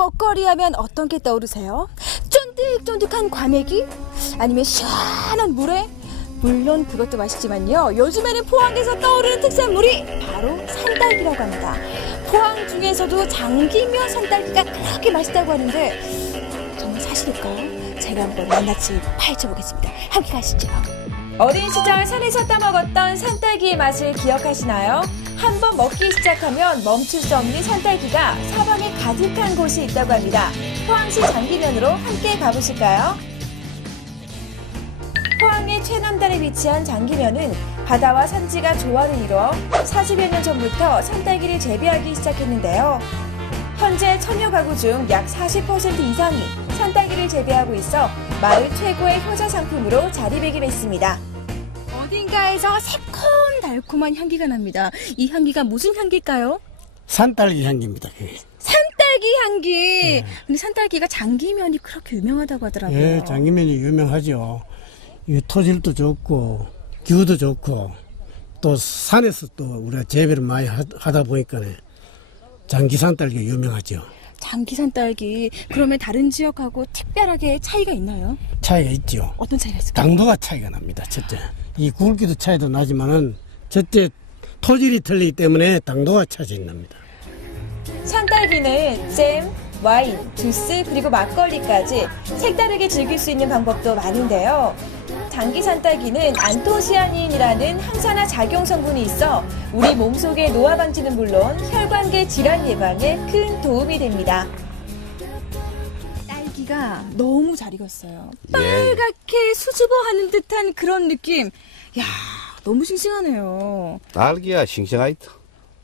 먹거리 하면 어떤 게 떠오르세요? 쫀득쫀득한 과메기? 아니면 시원한 물회? 물론 그것도 맛있지만요. 요즘에는 포항에서 떠오르는 특산물이 바로 산딸기라고 합니다. 포항 중에서도 장기면 산딸기가 그렇게 맛있다고 하는데 정말 사실일까요? 제가 한번 낱낱이 파헤쳐 보겠습니다. 함께 가시죠. 어린 시절 산에서 따먹었던 산딸기의 맛을 기억하시나요? 한 번 먹기 시작하면 멈출 수 없는 산딸기가 사방에 가득한 곳이 있다고 합니다. 포항시 장기면으로 함께 가보실까요? 포항의 최남단에 위치한 장기면은 바다와 산지가 조화를 이루어 40여 년 전부터 산딸기를 재배하기 시작했는데요. 현재 천여 가구 중 약 40% 이상이 산딸기를 재배하고 있어 마을 최고의 효자 상품으로 자리매김했습니다. 어딘가에서 새콤달콤한 향기가 납니다. 이 향기가 무슨 향기일까요? 산딸기 향기입니다. 그게. 산딸기 향기. 근데 산딸기가 장기면이 그렇게 유명하다고 하더라고요. 예, 장기면이 유명하죠. 이 토질도 좋고 기후도 좋고 또 산에서 또 우리가 재배를 많이 하- 하다 보니까 장기 산 딸기가 유명하죠. 장기 산 딸기. 그러면 다른 지역하고 특별하게 차이가 있나요? 차이가 있죠. 어떤 차이가 있을까요? 당도가 차이가 납니다. 첫째, 이 굵기도 차이도 나지만은 첫째 토질이 틀리기 때문에 당도가 차이 납니다. 산딸기는 잼, 와인, 주스, 그리고 막걸리까지 색다르게 즐길 수 있는 방법도 많은데요. 장기 산딸기는 안토시아닌이라는 항산화 작용 성분이 있어 우리 몸속의 노화 방지는 물론 혈관계 질환 예방에 큰 도움이 됩니다. 딸기가 너무 잘 익었어요. 빨갛게 수줍어 하는 듯한 그런 느낌. 야, 너무 싱싱하네요. 딸기야 싱싱하이다.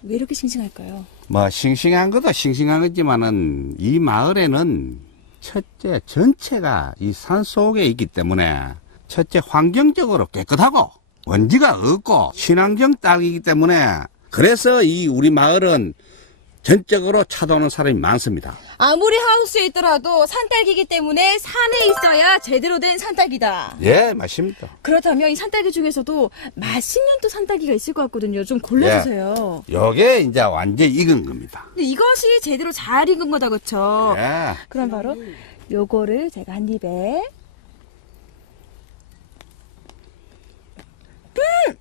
왜 이렇게 싱싱할까요? 뭐 싱싱한 것도 싱싱한 거지만은 이 마을에는 첫째 전체가 이 산 속에 있기 때문에 첫째 환경적으로 깨끗하고 먼지가 없고 친환경 딸기이기 때문에 그래서 이 우리 마을은 전적으로 찾아오는 사람이 많습니다. 아무리 하우스에 있더라도 산딸기기 때문에 산에 있어야 제대로 된 산딸기다. 예, 맞습니다. 그렇다면 이 산딸기 중에서도 맛있는 또 산딸기가 있을 것 같거든요. 좀 골라주세요. 요게 이제 완전히 익은 겁니다. 근데 이것이 제대로 잘 익은 거다, 그쵸? 예. 그럼 바로 요거를 제가 한 입에. 음!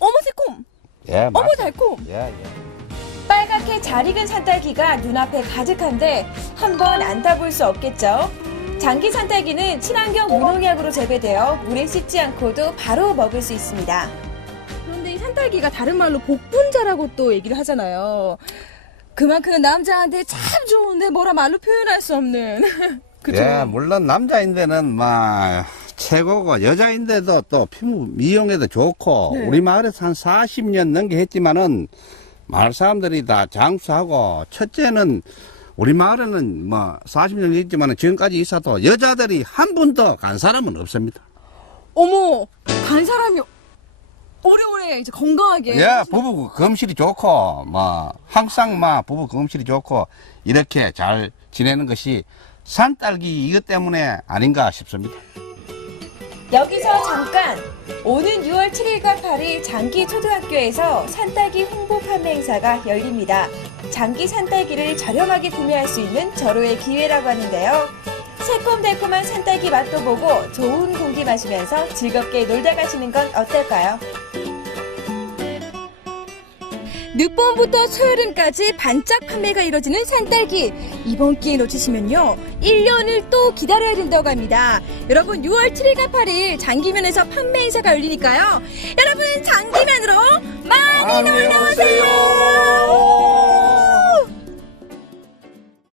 어머, 새콤! 예, 어머, 맞- 달콤! 예, 예. 빨갛게 잘 익은 산딸기가 눈앞에 가득한데 한번안 따볼 수 없겠죠. 장기 산딸기는 친환경 무농약으로 재배되어 물에 씻지 않고도 바로 먹을 수 있습니다. 그런데 이 산딸기가 다른 말로 복분자라고 또 얘기를 하잖아요. 그만큼 남자한테 참 좋은데 뭐라 말로 표현할 수 없는. 그죠? 예, 물론 남자인데는 막 최고고 여자인데도 또 피부 미용에도 좋고 네. 우리 마을에서 한 40년 넘게 했지만은 마을 사람들이 다 장수하고 첫째는 우리 마을에는 뭐 40년 했지만은 지금까지 있어도 여자들이 한 분도 간 사람은 없습니다. 어머, 간 사람이 오래오래 이제 건강하게. 예, 부부 검실이 좋고 뭐 항상 막 부부 검실이 좋고 이렇게 잘 지내는 것이 산딸기 이것 때문에 아닌가 싶습니다. 여기서 잠깐! 오는 6월 7일과 8일 장기 초등학교에서 산딸기 홍보 판매 행사가 열립니다. 장기 산딸기를 저렴하게 구매할 수 있는 절호의 기회라고 하는데요. 새콤달콤한 산딸기 맛도 보고 좋은 공기 마시면서 즐겁게 놀다 가시는 건 어떨까요? 늦봄부터 초여름까지 반짝 판매가 이뤄지는 산딸기. 이번 기회 놓치시면요. 1년을 또 기다려야 된다고 합니다. 여러분 6월 7일과 8일 장기면에서 판매 행사가 열리니까요. 여러분 장기면으로 많이 놀러 오세요.